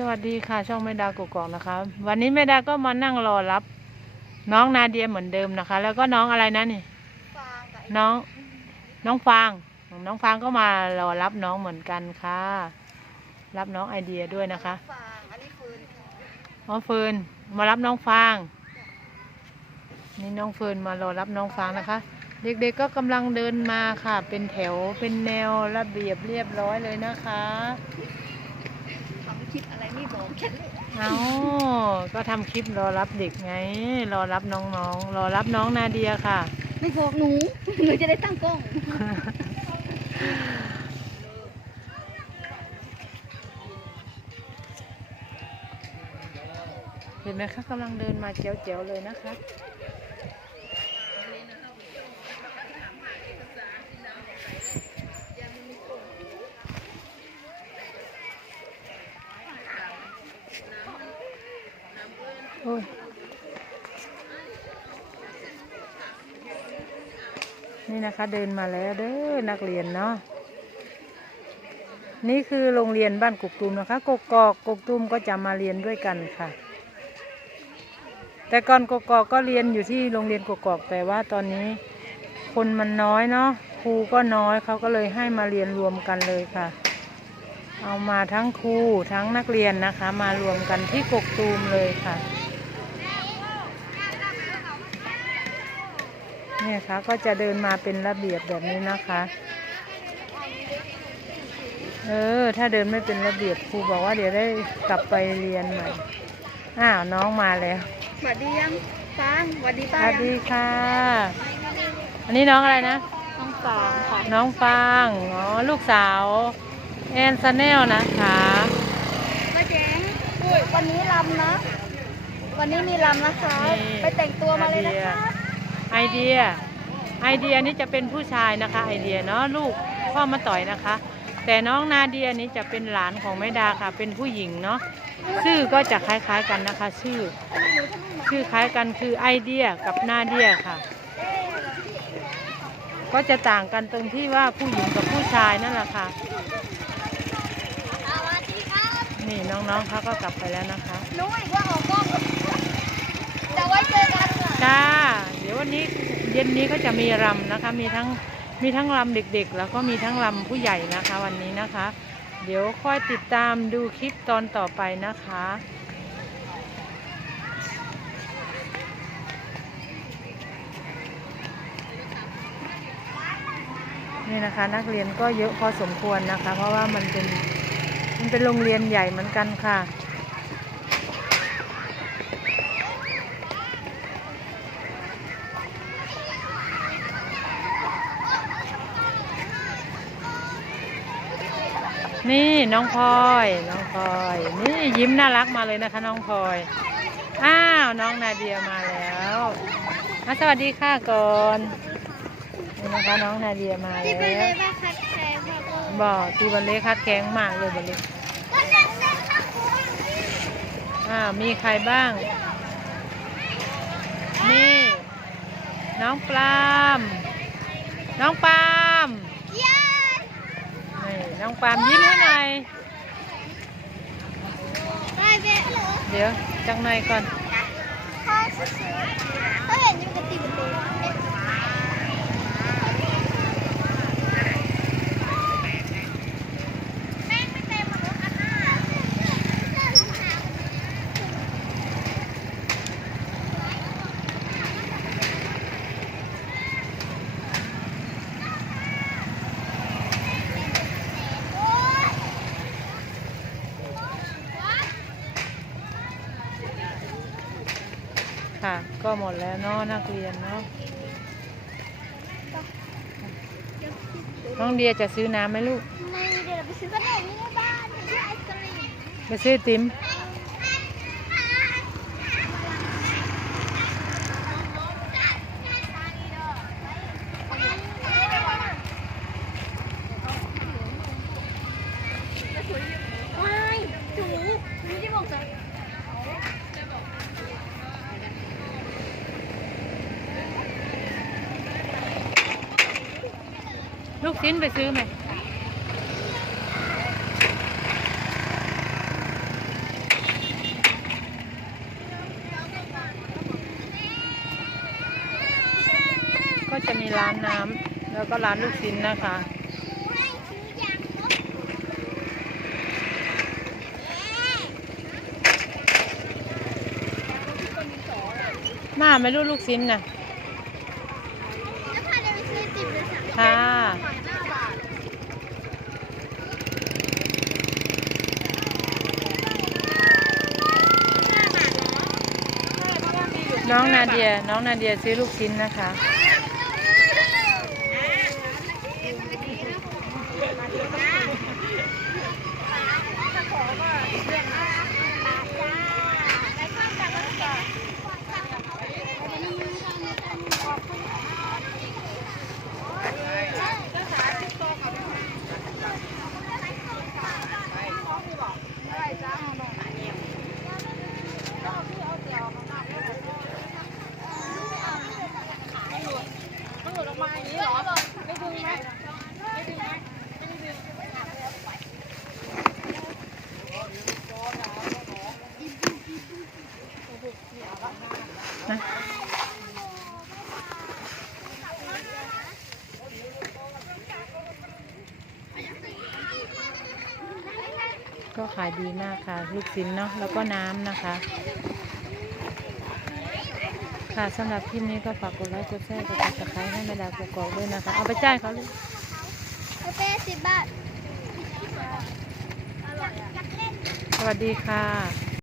สวัสดีค่ะ ช่องแม่ดากกอกนะคะ วันนี้แม่ดาก็มานั่งรอรับ น้องนาเดียเหมือนเดิมนะคะ แล้วก็น้องอะไรนะนี่ฟางกับน้อง น้องฟาง น้องฟางก็มารอรับน้องเหมือนกันค่ะ รับน้องไอเดียด้วยนะคะฟางอันนี้ฟืนน้องเฟิร์นมารับน้องฟาง นี่น้องเฟิร์นมารอรับน้องฟางนะคะ เด็กๆก็กำลังเดินมาค่ะ เป็นแถวเป็นแนวระเบียบเรียบร้อยเลยนะคะทำ คลิปอะไรไม่บอกฉันเลยเอาก็ทำคลิปรอรับเด็กไง รอรับน้องๆ รอรับน้องนาเดียค่ะ ไม่บอกหนู หนูจะได้ตั้งกล้อง เห็นไหมคะกำลังเดินมาเจ๋วๆเลยนะคะ ยนี่นะคะเดินมาแล้วเด้อนักเรียนเนาะนี่คือโรงเรียนบ้านกกตูมนะคะกกอกกกตูมก็จะมาเรียนด้วยกันค่ะ แต่ก่อนกกอกก็เรียนอยู่ที่โรงเรียนกกอกแต่ว่าตอนนี้คนมันน้อยเนาะครูก็น้อยเขาก็เลยให้มาเรียนรวมกันเลยค่ะ เอามาทั้งครูทั้งนักเรียนนะคะ มารวมกันที่กกตูมเลยค่ะ เนี่ยค่ะก็จะเดินมาเป็นระเบียบแบบนี้นะคะ เออ ถ้าเดินไม่เป็นระเบียบครูบอกว่าเดี๋ยวได้กลับไปเรียนใหม่ อ้าวน้องมาแล้วสวัสดียังฟางสวัสดีสป้าวัสยังดีค่ะ อันนี้น้องอะไรนะ น้องฟางค่ะน้องฟางอ๋อลูกสาวแอนซาแนลนะคะ ป้าแจ้งอุ้ยวันนี้ลำนะ วันนี้มีลำนะคะ นี่ไปแต่งตัวมาเลยนะคะ ไอเดีย ไอเดียนี่จะเป็นผู้ชายนะคะ ไอเดียเนาะลูกพ่อมาต่อยนะคะ แต่น้องนาเดียนี่จะเป็นหลานของแม่ดาค่ะ เป็นผู้หญิงเนาะชื่อก็จะคล้ายๆกันนะคะ ชื่อ ชื่อคล้ายกันคือไอเดียกับนาเดียค่ะ ก็จะต่างกันตรงที่ว่าผู้หญิงกับผู้ชายนั่นแหละค่ะสวัสดีครับนี่น้องๆเขาก็กลับไปแล้วนะคะหนูอีกว่าออกกล้องจะไว้เจอกันค่ะ จ้า เดี๋ยววันนี้เย็นนี้ก็จะมีรำนะคะ มีทั้งมีทั้งรำเด็กๆ แล้วก็มีทั้งรำผู้ใหญ่นะคะ วันนี้นะคะ เดี๋ยวค่อยติดตามดูคลิปตอนต่อไปนะคะนี่นะคะนักเรียนก็เยอะพอสมควรนะคะ เพราะว่ามันเป็นมันเป็นโรงเรียนใหญ่เหมือนกันค่ะ นี่น้องพลอยน้องพลอย นี่ยิ้มน่ารักมาเลยนะคะ น้องพลอย อ้าวน้องนาเดียมาแล้วมาสวัสดีค่ะก่อนนี่นะคะน้องนาเดียมาแล้วบอกตีบันเล่คัดแข้งมากเลยบันเล่อ่ามีใครบ้าง นี่ น้องปลาม น้องปล์ม น้องปาล์มยิ้มให้หน่อยไปเบ๊ะเหรอเดี๋ยวจังหน่อยก่อน พ่อเขาเห็นยู่กับตีประตูแม่งไม่เต็มหรอกรถคันหน้า ค่ะ ก็หมดแล้วเนาะนักเรียนเนาะน้องเดียจะซื้อน้ำไหมลูก ไม่เดี๋ยวเราไปซื้อขนมในบ้านไปซื้อไอศกรีมไปซื้อติมไม่ ลูกชิ้นไปซื้อไหมก็จะมีร้านน้ำแล้วก็ร้านลูกชิ้นนะคะหน้าไม่รู้ลูกชิ้นนะค่ะ น้องนาเดีย น้องนาเดียซื้อลูกชิ้นนะคะ นะก็ขายดีมากค่ะ ลูกชิ้นเนาะแล้วก็น้ำนะคะ ค่ะสำหรับคลิปนี้ก็ฝากกดไลค์กดแชร์กดติดตามให้แม่ดาวกกอกด้วยนะคะ เอาไปจ่ายเขาเลยโอเคสิบบาทสวัสดีค่ะ